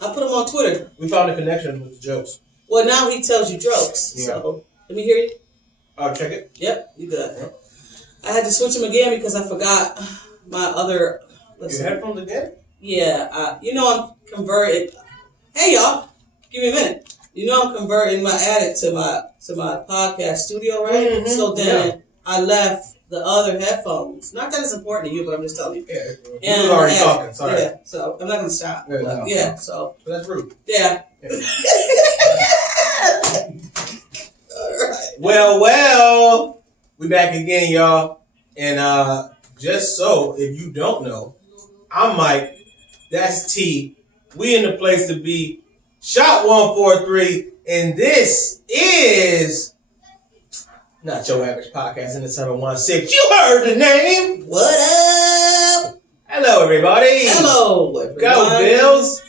I put them on Twitter. We found a connection with the jokes. Well, now he tells you jokes. Yeah. So, let me hear you. Check it. Yep, you good. Yep. I had to switch them again because I forgot my other... Your headphones again? Yeah. I'm converting... Hey, y'all. Give me a minute. I'm converting my attic to my podcast studio, right? Mm-hmm. So then I left the other headphones. Not that it's important to you, but I'm just telling you. Yeah. You were already talking. Sorry. Yeah. So I'm not going to stop. Yeah, so... But that's rude. Yeah. Well, we back again, y'all. And just so, if you don't know, I'm Mike. That's T. We in the place to be. Shot 143. And this is Not Your Average Podcast in the 716. You heard the name. What up? Hello, everybody. Hello, everybody. Go Bills.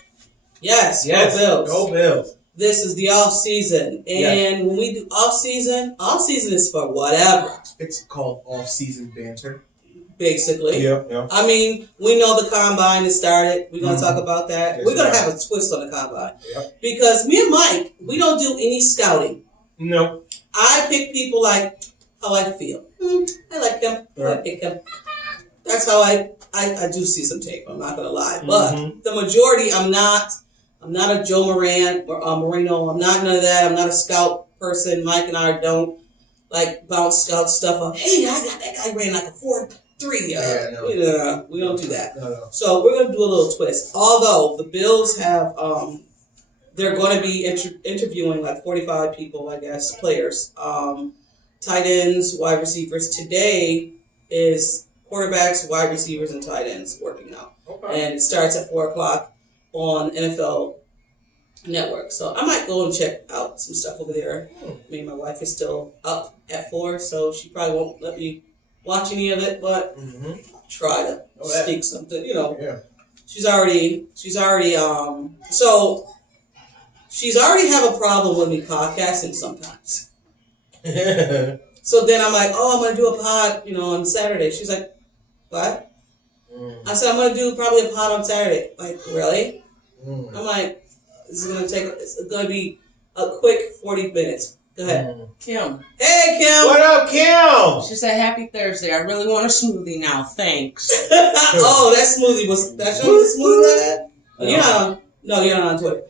Yes, go Bills. Go Bills. This is the off season, and when we do off season is for whatever. It's called off season banter, basically. Yeah. I mean, we know the combine has started. We're gonna talk about that. Yes, we're gonna have a twist on the combine because me and Mike, we don't do any scouting. No. I pick people like how I feel. I like him. I pick him. That's how I do see some tape. I'm not gonna lie, but the majority, I'm not a Joe Moran or Marino. I'm not none of that. I'm not a scout person. Mike and I don't like bounce scout stuff up. Hey, I got that guy ran like a 4.3. No. We don't do that. No. So we're gonna do a little twist. Although the Bills have, they're going to be interviewing like 45 people, I guess, players, tight ends, wide receivers. Today is quarterbacks, wide receivers, and tight ends working out, and it starts at 4:00. On NFL Network. So I might go and check out some stuff over there. I mean, my wife is still up at 4, so she probably won't let me watch any of it, but I'll try to sneak something, Yeah. She's already have a problem with me podcasting sometimes. So then I'm like, I'm going to do a pod, on Saturday. She's like, what? I said, I'm going to do probably a pod on Saturday. Like, really? I'm like, it's going to be a quick 40 minutes. Go ahead. Kim. Hey, Kim. What up, Kim? She said, happy Thursday. I really want a smoothie now. Thanks. That smoothie was, that's what the smoothie had? No, you're not on Twitter.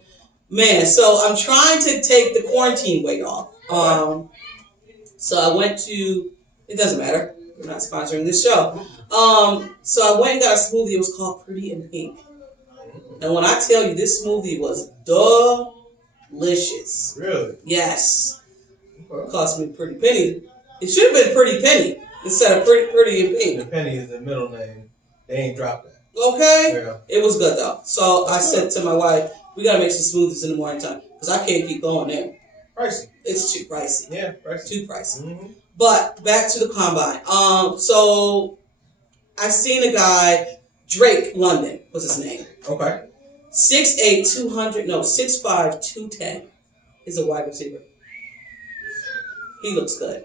Man, so I'm trying to take the quarantine weight off. So I went to, it doesn't matter. We're not sponsoring this show. So I went and got a smoothie. It was called Pretty in Pink. And when I tell you this smoothie was delicious. Really? Yes. It cost me a pretty penny. It should have been Pretty Penny instead of Pretty in Pink. The Penny is the middle name. They ain't dropped that. Okay? Yeah. It was good though. So I said to my wife, we got to make some smoothies in the morning time because I can't keep going there. Pricey. It's too pricey. Yeah, pricey. Too pricey. Mm-hmm. But back to the combine. So I seen a guy, Drake London was his name. Okay. 6'8", 6'5", 210 is a wide receiver. He looks good.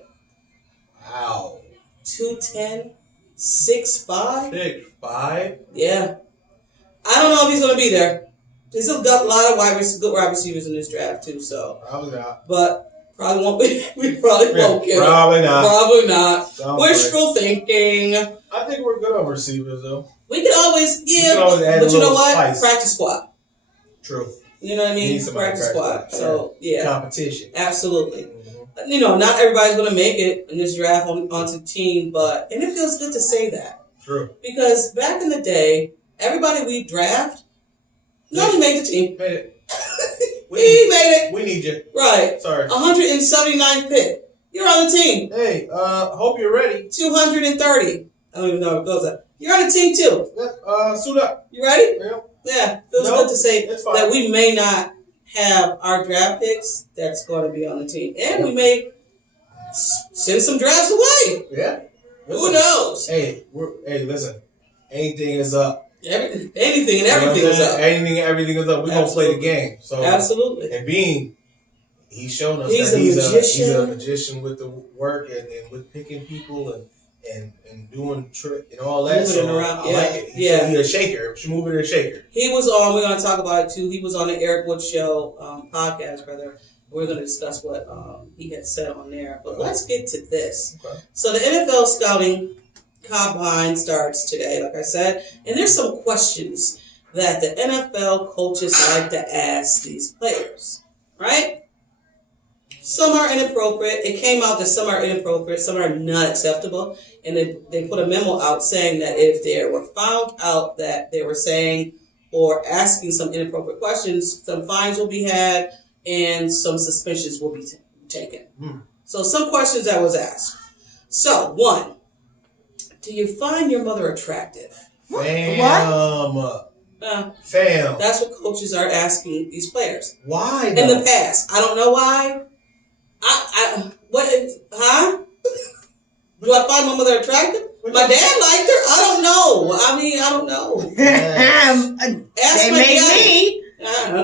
Wow. 210, 6'5". 6'5"? Yeah. I don't know if he's going to be there. There's a lot of good wide receivers in this draft too, so. Probably not. But probably won't be. We probably won't get him. Probably not. Probably not. Sounds Wishful thinking. I think we're good on receivers though. We can always, add but you know what? Spice. Practice squad. True. You know what I mean? Need Practice squad. So, yeah. Competition. Absolutely. Mm-hmm. Not everybody's going to make it in this draft onto the team, and it feels good to say that. True. Because back in the day, everybody we draft, nobody made the team. Made it. We made it. We need you. Right. Sorry. 179th pick. You're on the team. Hey, hope you're ready. 230. I don't even know how it goes up. You're on the team too. Yep. Suit up. You ready? Yep. Yeah. Feels good to say it's fine. that we may not have our draft picks that's going to be on the team. And we may send some drafts away. Yeah. Who knows? Hey, listen. Anything is up. Anything and everything is up. Anything and everything is up. We're going to play the game. So absolutely. And he's shown us he's that a he's a magician with the work and with picking people. and doing trick and all that. Moving So it around, I like it. yeah. He's a shaker. She moving a shaker. He was on. We're going to talk about it too. He was on the Eric Wood Show podcast, brother. We're going to discuss what he had said on there. But let's get to this. Okay. So the NFL scouting combine starts today, like I said, and there's some questions that the NFL coaches like to ask these players, right? Some are inappropriate. It came out that some are inappropriate, some are not acceptable, and they put a memo out saying that if they were found out that they were saying or asking some inappropriate questions, some fines will be had and some suspensions will be taken. So some questions that was asked. So, one, do you find your mother attractive? Fam. Fam. That's what coaches are asking these players. Why? In the past. I don't know why. Do I find my mother attractive? My dad liked her. I don't know. I don't know. Ask They my made dad. me.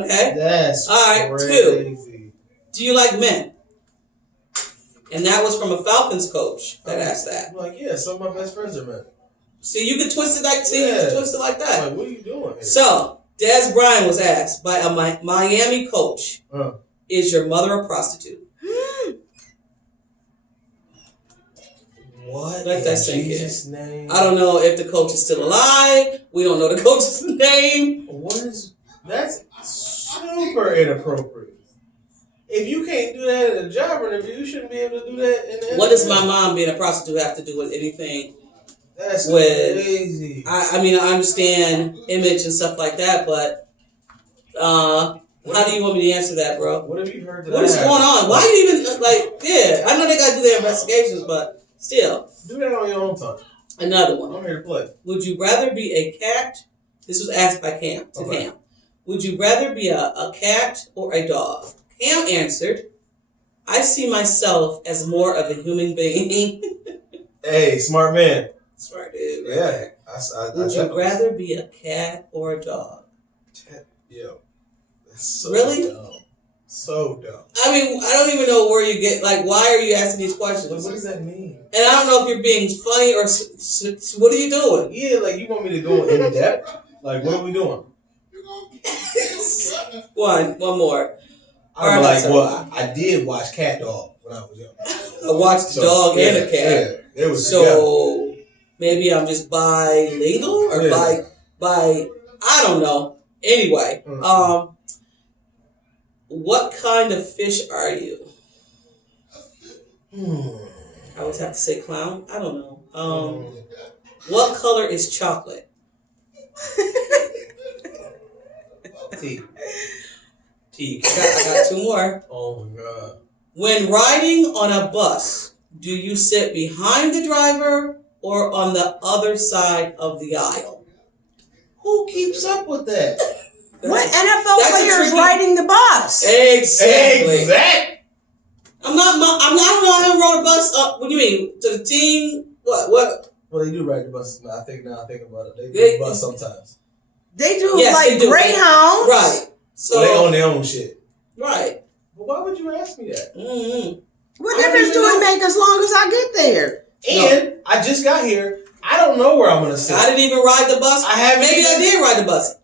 Okay. That's All right, crazy. Do you like men? And that was from a Falcons coach that asked that. I'm like, yeah, some of my best friends are men. See, you can twist it like I'm that. like, what are you doing here? So, Des Bryant was asked by a Miami coach, is your mother a prostitute? What? Let that sink in. Jesus' name? I don't know if the coach is still alive. We don't know the coach's name. That's super inappropriate. If you can't do that in a job interview, you shouldn't be able to do that in the What does my mom being a prostitute have to do with anything? That's with, crazy. I understand image and stuff like that, but how do you want me to answer that, bro? What have you heard? What is going on? Why you even, I know they got to do their investigations, but still. Do that on your own time. Another one. I'm here to play. Would you rather be a cat? This was asked by Cam, Cam. Would you rather be a cat or a dog? Cam answered, I see myself as more of a human being. Hey, smart man. Smart dude. Right Yeah. there. Would you rather be a cat or a dog? Yo. That's so Really? dumb. So dumb. I don't even know where you get, why are you asking these questions? What does that mean? And I don't know if you're being funny or what are you doing? Yeah, you want me to go in depth? What are we doing? One more. I'm I did watch Cat Dog when I was young. I watched the dog and a cat. Yeah, it was so maybe I'm just bilingual or by I don't know. Anyway, what kind of fish are you? I always have to say clown. I don't know. What color is chocolate? T. I got two more. Oh my God. When riding on a bus, do you sit behind the driver or on the other side of the aisle? Who keeps up with that? What NFL player is riding the bus? Exactly. I'm not. I don't know. I haven't rode a bus up. What do you mean to the team? What? Well, they do ride the buses. I think about it. They do the bus sometimes. They do they do. Greyhounds. Right. So they own their own shit. Right. But why would you ask me that? Mm-hmm. What difference do it make as long as I get there? And I just got here. I don't know where I'm gonna sit. I didn't even ride the bus. Maybe I did ride the bus.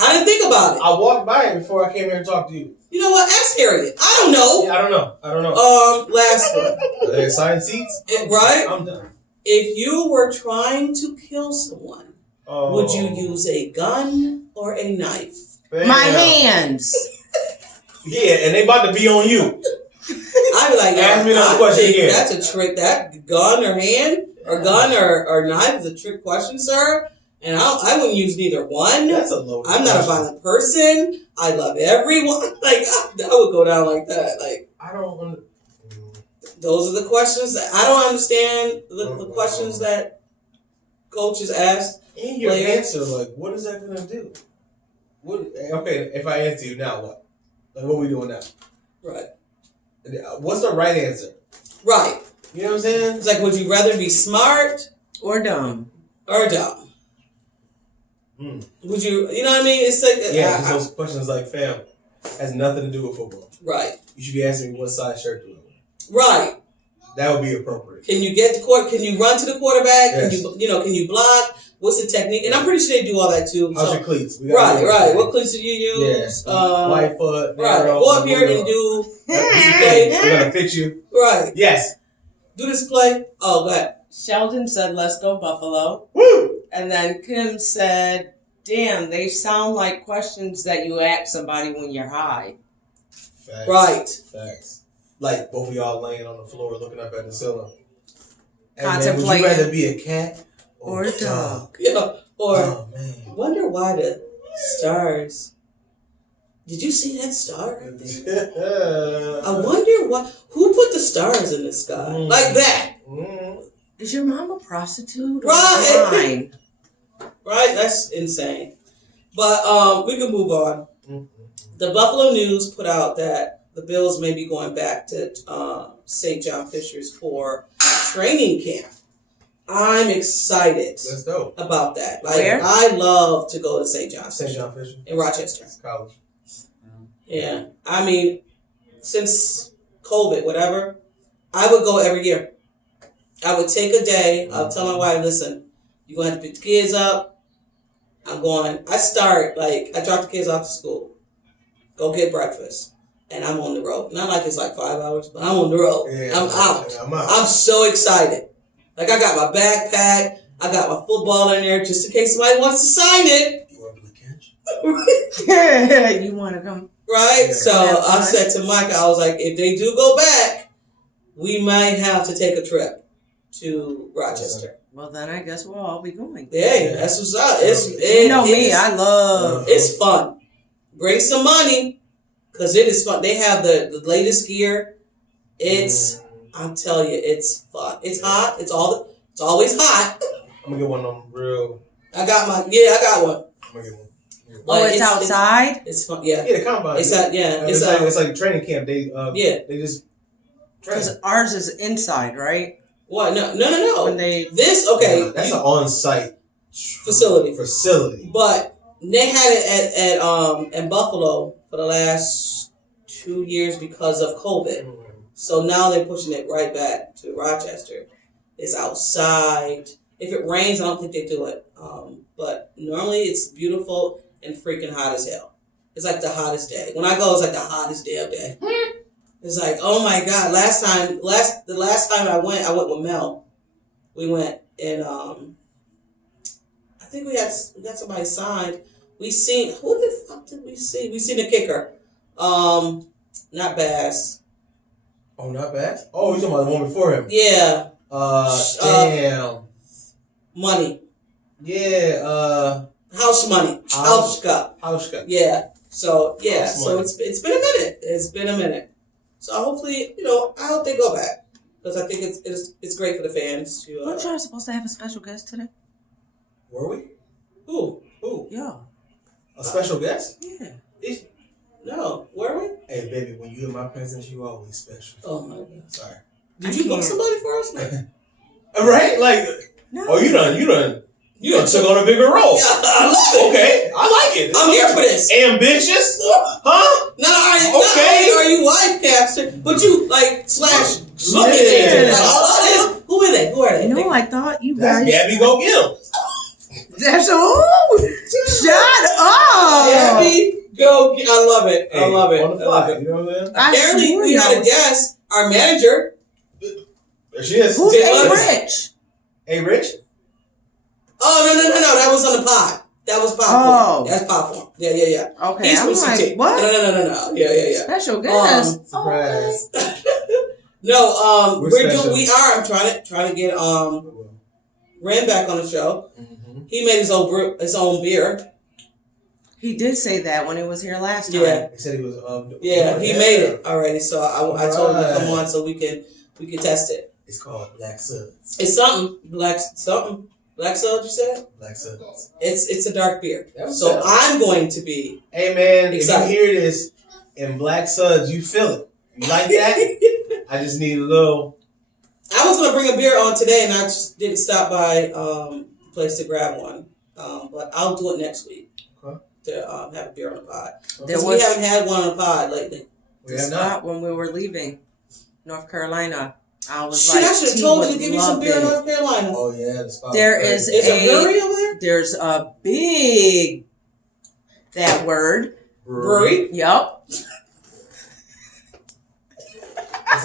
I didn't think about it. I walked by it before I came here and talked to you. You know what? Ask Harriet. I don't know. Yeah, I don't know. Last one. Are they assigned seats? Right? I'm done. If you were trying to kill someone, would you use a gun or a knife? Bam. My hands. Yeah, and they about to be on you. I'd be like, ask me that question again. That's a trick. That gun or hand or gun or knife is a trick question, sir. And I wouldn't use neither one. That's a low. I'm not a violent person. I love everyone. I would go down like that. I don't. Those are the questions that I don't understand. The questions that coaches ask. And your answer, what is that gonna do? Okay, if I answer you now, what? What are we doing now? Right. What's the right answer? Right. You know what I'm saying? It's would you rather be smart or dumb? Or dumb. Would you? You know what I mean? It's because those questions fam has nothing to do with football. Right. You should be asking me what size shirt do I wear. Right. That would be appropriate. Can you get the court? Can you run to the quarterback? Yes. Can you block? What's the technique? And I'm pretty sure they do all that too. How's So- your cleats? right. What cleats do you use? White foot. Right. narrow, Go up here blue. and do We're gonna fit you. right. Yes. Do this play. Oh, go ahead. Sheldon said, "Let's go Buffalo," Woo. and then Kim said, "Damn, they sound like questions that you ask somebody when you're high." Facts. Right. Facts. Like both of y'all laying on the floor looking up at the ceiling. Hey, man, would Contemplating. you rather be a cat Or a dog? Yeah. Or Oh man. wonder why the stars. Did you see that star? Right there? I wonder who put the stars in the sky like that. Is your mom a prostitute? Or Right. fine? Right? That's insane. But we can move on. The Buffalo News put out that the Bills may be going back to St. John Fishers for training camp. I'm excited That's dope. about that. Like, Where? I love to go to St. John St. John Fisher. in Rochester. It's college. Yeah. I mean, since COVID, whatever, I would go every year. I would take a day. I'll tell my wife, listen, you're going to have to pick the kids up. I'm going. I drop the kids off to school, go get breakfast, and I'm on the road. Not like it's like 5 hours, but I'm on the road. Yeah, I'm out. I'm out. I'm so excited. Like, I got my backpack. I got my football in there just in case somebody wants to sign it. You want to play catch? You want to come? Right? Yeah. So Have I fun. said to Mike, I was like, if they do go back, we might have to take a trip to Rochester. Well, then I guess we'll all be going. Hey, that's what's up. You know me, I love. It's fun. Bring some money, because it is fun. They have the latest gear. I'm telling you, it's fun. It's hot. It's always hot. I'm gonna get one of them real. I got one. I'm gonna get one. Oh, it's outside? It's fun. Yeah. Yeah, the combine. It's at, yeah. It's like training camp. They Yeah. just train. Because ours is inside, right? What? No. When they. This okay. That's an on-site Facility. But they had it at Buffalo for the last 2 years because of COVID. So now they're pushing it right back to Rochester. It's outside. If it rains, I don't think they do it. But normally it's beautiful and freaking hot as hell. It's like the hottest day. When I go, it's like the hottest day of day. It's like, oh my God. The last time I went with Mel. We went and I think we got somebody signed. Who the fuck did we see? We seen a kicker. Not Bass. Oh, not bad. Oh, you're talking about the one before him. Yeah. Damn. Money. Yeah. House money. House cup. House cut. Yeah. So yeah. House So money. it's been a minute. It's been a minute. So hopefully, I hope they go back because I think it's great for the fans to. Weren't y'all supposed to have a special guest today? Were we? Who? Yeah. A special guest? Yeah. No. Were we? Hey, baby, when you in my presence, you always special. Oh my God. Sorry. Did you book can't. somebody for us? Right? Like, No. oh, you done took on a bigger role. Yeah, I love it. Okay, I like it. I'm here for this. Ambitious? Huh? Not only are you wife caster, but you slash looking Yeah. at Who are they? No, I thought you That's guys. Gabby, go get him. That's shut up. Gabby, go! I love it. I love it. On the I love fly. it. You know what I'm saying? I Apparently, swore we had y'all a guest. Our manager. There she is. Who's Jay A Lewis. Rich? Hey, Rich? Oh no! That was on the pod. That was popcorn. Oh. That's popcorn. Yeah. Okay, He's I'm from like, CT. what? No. Yeah. Special guest. Surprise. No, We're we're special. doing. We are. I'm trying to get Ren back on the show. Mm-hmm. He made his own beer. He did say that when he was here last time. Yeah. He said he was. Yeah, he made it already. So I told him to come Alright. on so we can test it. It's called Black Suds. It's Black Suds. You said Black Suds. it's a dark beer. That was So sad. I'm going to be Hey, man, Excited. if you hear this in Black Suds, you feel it. You like that? I just need a little. I was gonna bring a beer on today, and I just didn't stop by the place to grab one. But I'll do it next week Okay. to have a beer on the pod. There Because we was haven't had one on the pod lately. We the have not. spot when we were leaving North Carolina. I was Shit, like, I should have T told would you to give me some love beer in it. North Carolina. Oh yeah, the spot. There is Is a brewery over there? There's a big that word. Brewery? Yup.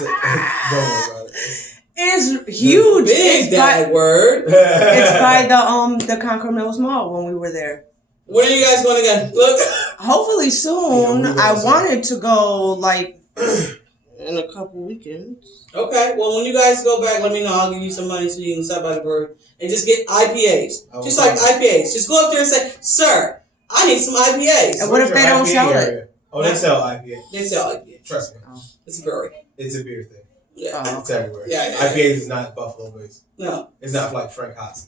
Don't worry about it. It's huge. Big It's by, that word. it's by the Concord Mills Mall when we were there. When are you guys going again? Look. Hopefully soon. Yeah, we I will wanted to go like in a couple weekends. Okay, well, when you guys go back, let me know. I'll give you some money so you can stop by the brewery and just get IPAs. Just like IPAs. Just go up there and say, "Sir, I need some IPAs." And what if they don't sell it? Oh, they sell IPA. They sell IPA. Trust me. Oh. It's a brewery. It's a beer thing. Yeah. Oh. It's everywhere. Yeah. IPA is not Buffalo based. No. It's not like Frank Hotz.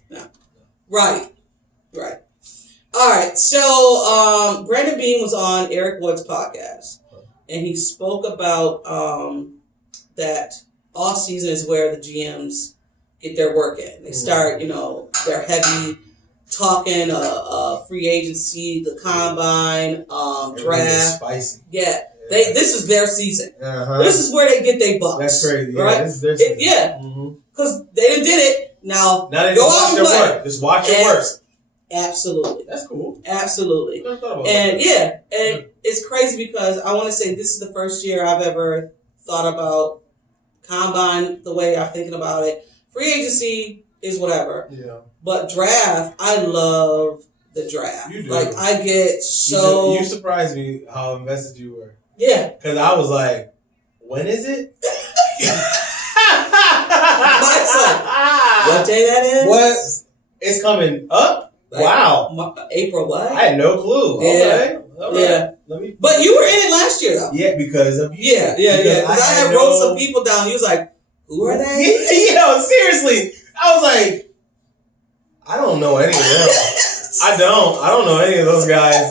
Right. All right. So, Brandon Beam was on Eric Wood's podcast, and he spoke about that off season is where the GMs get their work in. They start, their heavy talking, free agency, the combine, draft. Spicy. Yeah. This is their season. Uh-huh. This is where they get their bucks. That's crazy. Yeah, right? this is their season. Yeah. Mm-hmm. Because they done did it. Now they go just out watch and their play. work. Just watch your work. Absolutely. That's cool. Absolutely. I never thought about And that. and it's crazy because I want to say this is the first year I've ever thought about combine the way I'm thinking about it. Free agency is whatever. Yeah. But draft, I love the draft. You do. Like I get so You surprised me how invested you were. yeah. Because I was like, when is it? My son. What day that is? What? It's coming up? Like, Wow. April what? I had no clue. Yeah. Okay. All right. Yeah. Let me. But you were in it last year though. Yeah, because of you. Yeah. Because I had wrote some people down. He was like, "Who are they?" Seriously. I was like, I don't know any of them. I don't know any of those guys.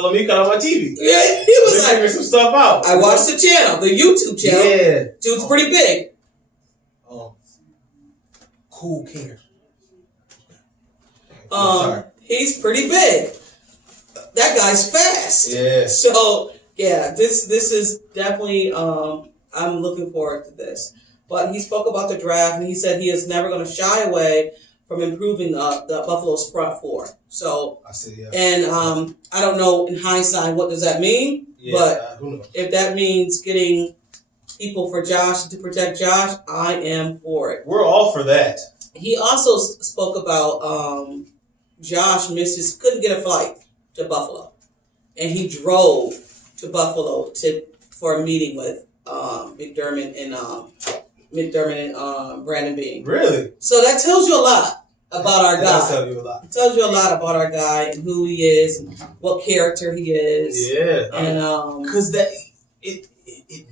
Let me cut on my TV. Yeah, he was Let me like, figure some stuff out. I watched the channel, the YouTube channel. Yeah. Dude's pretty big. Cool care. Sorry. He's pretty big. That guy's fast. Yeah. So yeah, this is definitely I'm looking forward to this. But he spoke about the draft and he said he is never going to shy away from improving the Buffalo's front four. So I see. Yeah. and I don't know in hindsight what does that mean, but who knows? if that means getting people for Josh to protect Josh, I am for it. We're all for that. He also spoke about Josh couldn't get a flight to Buffalo, and he drove to Buffalo for a meeting with McDermott and Brandon Beam. Really? So that tells you a lot about our That does guy. tell you a lot. It tells you a lot about our guy and who he is, and what character he is, Yeah. and Because that it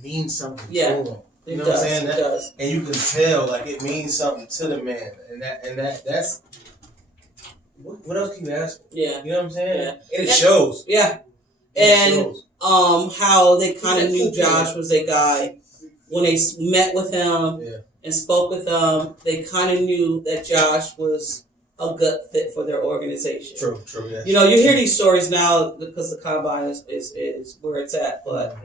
means something Yeah. to him. it You know what I'm does. saying? It That- does. And you can tell like it means something to the man. And that's what else can you ask for? Yeah, You know what I'm saying? Yeah. And it shows. yeah. It And shows. how they kind of He's a knew cool Josh was a guy when they met with him Yeah. and spoke with him. They kind of knew that Josh was a good fit for their organization. True, yeah. You know, you hear these stories now because the combine is where it's at. But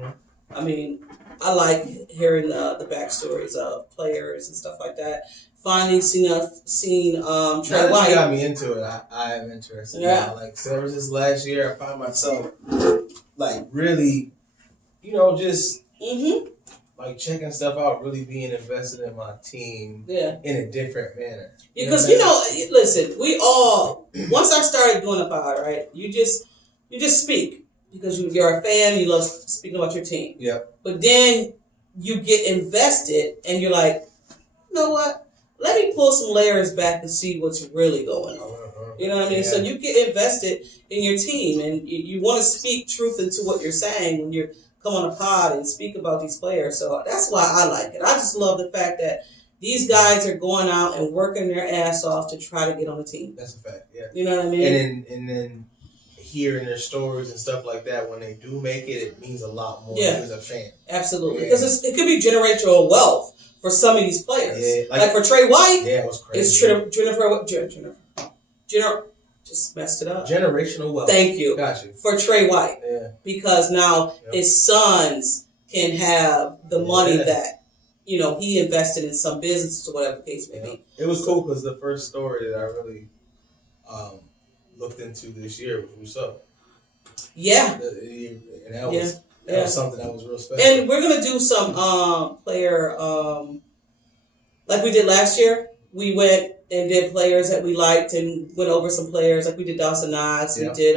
I mean, I like hearing the backstories of players and stuff like that. Finally seen Now Trey that you White. got me into it, I am interested. Yeah. Now. Like so ever since last year, I found myself like really, just Mm-hmm. like checking stuff out, really being invested in my team Yeah. in a different manner. Because listen, we all once I started doing the pod, right? You just speak because you're a fan. You love speaking about your team. Yep. But then you get invested, and you're like, you know what? Let me pull some layers back and see what's really going on. You know what I mean? Yeah. So you get invested in your team, and you want to speak truth into what you're saying when you come on a pod and speak about these players. So that's why I like it. I just love the fact that these guys are going out and working their ass off to try to get on the team. That's a fact. Yeah. You know what I mean? And then hearing their stories and stuff like that, when they do make it means a lot more Yeah. as a fan. Absolutely. Yeah. Because it could be generational wealth for some of these players. Yeah, like for Trey White, Yeah, it was crazy. it's Jennifer just messed it up. Generational wealth. Thank you. Got you. For Trey White. Yeah. Because now Yep. his sons can have the money Yeah. that he invested in some business or whatever the case may be. It was cool because the first story that I really looked into this year was Rousseau. Yeah. And that was something that was real special. And we're gonna do some player like we did last year. We went and did players that we liked and went over some players like we did Dawson Knox. Yeah. We did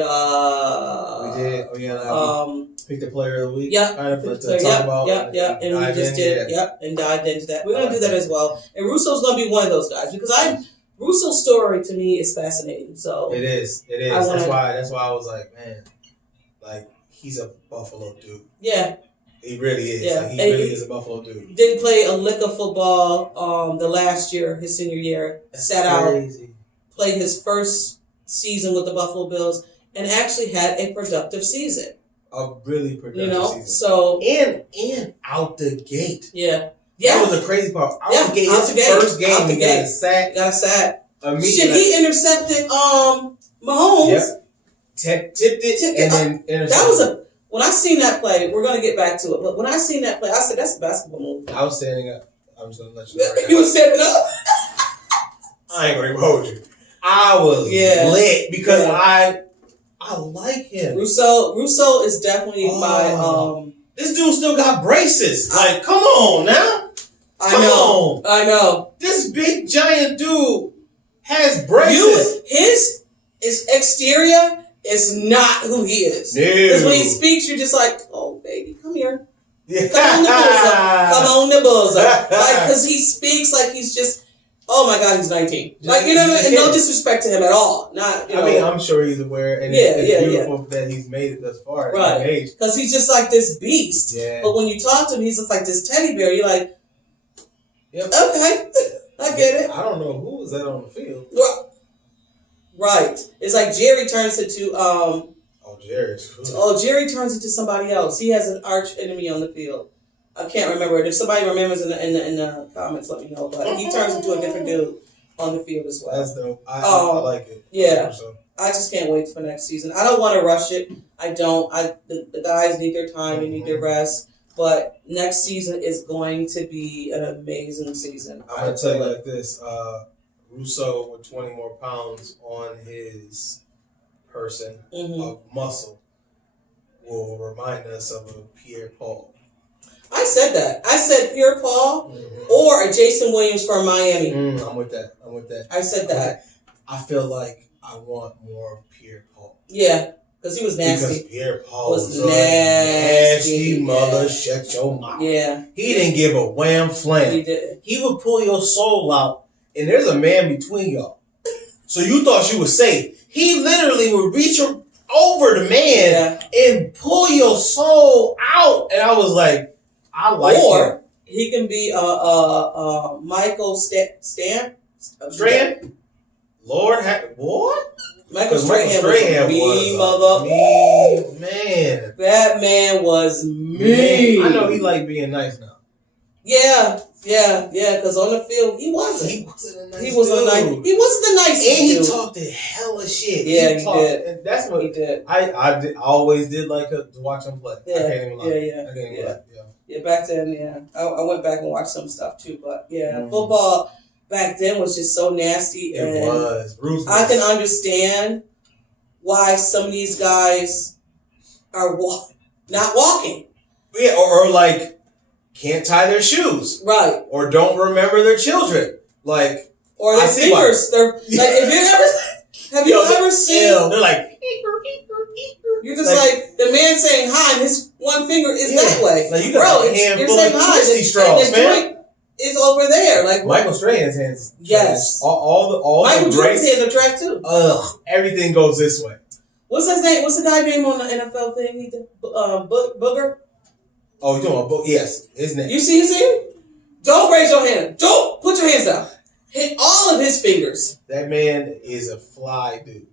Pick the player of the week. Yeah. Kind of to talk about. And we just did and dived into that. We're gonna do that as well. And Russo's gonna be one of those guys because Russo's story to me is fascinating. So it is. That's why I was like, man, like he's a Buffalo dude. Yeah. He really is. Yeah. Like, he really is a Buffalo dude. Didn't play a lick of football the last year, his senior year. Sat out, played his first season with the Buffalo Bills, and actually had a productive season. A really productive season. So and out the gate. Yeah. That was a crazy part. Out the gate. His first game, he got a sack. Shit, he intercepted Mahomes. Yep. Tipped it and then intercepted. When I seen that play, we're gonna get back to it. But when I seen that play, I said that's a basketball move. I was standing up. I'm just gonna let you know. Right You was standing up. I ain't gonna hold you. I was lit because I like him. Russo is definitely my This dude still got braces. Like, come on now. I know. This big giant dude has braces. His exterior is not who he is. Because when he speaks, you're just like, oh baby, come here. Yeah. Come on the buzzer. Like, because he speaks like he's just, oh my God, he's 19. Like, and no disrespect to him at all. Not, I mean, I'm sure he's aware, and it's beautiful that he's made it thus far at that age. Because he's just like this beast. Yeah. But when you talk to him, he's just like this teddy bear. You're like, yep. Okay, I get it. I don't know who was that on the field. Right. It's like Jerry turns into Jerry turns into somebody else. He has an arch enemy on the field. I can't remember it. If somebody remembers in the comments, let me know. But he turns into a different dude on the field as well. That's dope. I like it. Yeah. I just can't wait for next season. I don't want to rush it. I don't. The guys need their time. They need their rest. But next season is going to be an amazing season. I'm going to tell you like this. Russo with 20 more pounds on his person of muscle will remind us of a Pierre Paul. I said that. I said Pierre Paul or a Jason Williams from Miami. I'm with that. I said that. I feel like I want more of Pierre Paul. Yeah, because he was nasty. Because Pierre Paul was a nasty mother. Shut your mouth. Yeah. He didn't give a wham flam. He did. He would pull your soul out, and there's a man between y'all. So you thought you were safe. He literally would reach over the man and pull your soul out. And I was like, I like him. Or he can be Michael Strand. What? Michael Strahan was mean man. That man was mean. I know he like being nice now. Yeah. Because on the field he wasn't. He wasn't the nicest. And he talked a hella shit. Yeah, he did. And that's what he did. I always did like to watch him play. Yeah, I can't even lie. Yeah, back then, I went back and watched some stuff too. But football back then was just so nasty. It was ruthless. I can understand why some of these guys are not walking. Yeah, or like can't tie their shoes. Right. Or don't remember their children. Like, or their fingers. Have you ever seen? They're like, you're just like the man saying hi, and his one finger is that way. Like you got a handful of twisty straws, man. Is over there. Like Michael Strahan's hands. Yes. All Michael the grace. Jordan's hands are track too. Everything goes this way. What's his name? What's the guy name on the NFL thing? He did Booger. Oh, you talking about yes, his name. You see his hand? Don't raise your hand. Don't put your hands out. Hit all of his fingers. That man is a fly dude.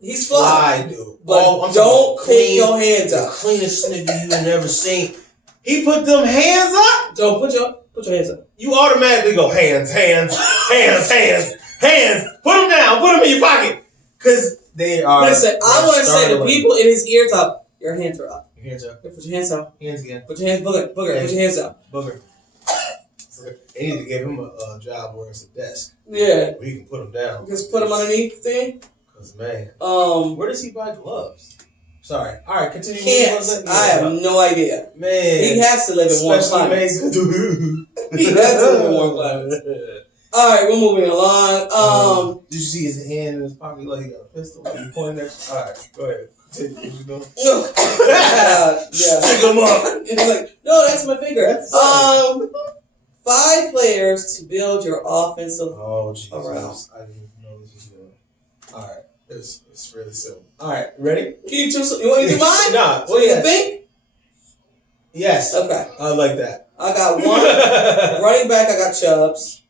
He's fly dude. But don't put your hands out. The cleanest nigga you've never seen. He put them hands up. Don't put your hands up. You automatically go hands. Put them down. Put them in your pocket. Because they are. Listen, I want to say the people in his ears up. Your hands are up. Your hands up. Put your hands up. Hands again. Put your hands, booger. Put your hands up. Booger. They need to give him a job where it's a desk Yeah. where he can put him down. Just put him underneath the thing. Cause man, Um, where does he buy gloves? Sorry. All right, continue. can't. I have no idea. Man, He has to live in warm specially climates. made. He has to live in warm climates. All right, we're moving along. Did you see his hand in his pocket like he got a pistol? He pointing at you? All right, go ahead. Continue. What you doing? Yeah. Stick him up. He's like, no, that's my finger. That's the 5 players to build your offensive. Oh Jesus! Around. I didn't even know this was going. All right, it's really simple. All right, ready? Can you choose? You want me to do mine? Nah. So you yes. think? Yes. Okay. I like that. I got one running back. I got Chubbs.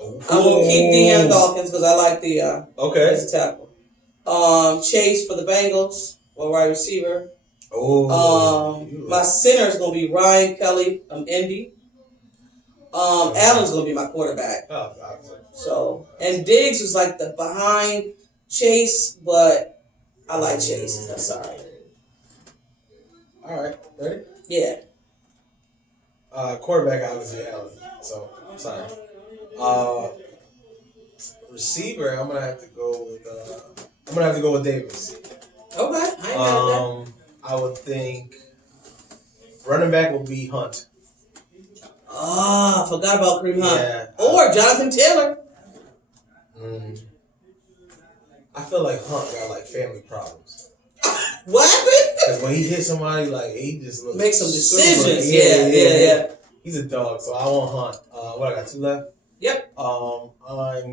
I'm gonna keep Deion Dawkins because I like the Okay. as a tackle. Chase for the Bengals, or wide receiver. Oh. My center is gonna be Ryan Kelly. Indy. Allen's gonna be my quarterback. Oh, So, and Diggs was like the behind Chase, but I like Chase. That's all right. all right. Ready? Yeah. Quarterback obviously Allen. So I'm sorry. Receiver, I'm gonna have to go with Davis. Okay. I ain't mad at I would think running back will be Hunt. that. I forgot about Kareem Hunt. Yeah. Or Jonathan Taylor. I feel like Hunt got like family problems. What happened? Because when he hits somebody, like he just looks Make some super- decisions. Yeah. He's a dog, so I want Hunt. What I got 2 left? Yep. I'm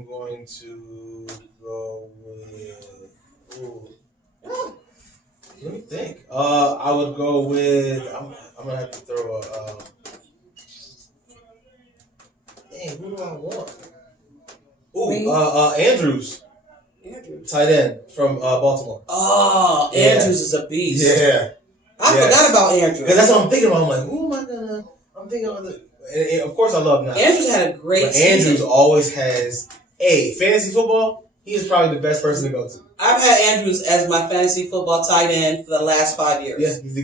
going to go with. Ooh. Let me think. I would go with. I'm gonna have to throw a. Dang, who do I want? Me? Andrews, Andrews. tight end from Baltimore. Oh, Yeah. Andrews is a beast. Yeah, I Yes. forgot about Andrews. because that's what I'm thinking about. I'm like, who am I gonna? I'm thinking of and of course I love now. Andrews had a great But season. Andrews always has fantasy football. He is probably the best person to go to. I've had Andrews as my fantasy football tight end for the last 5 years. Yeah, he's the guy.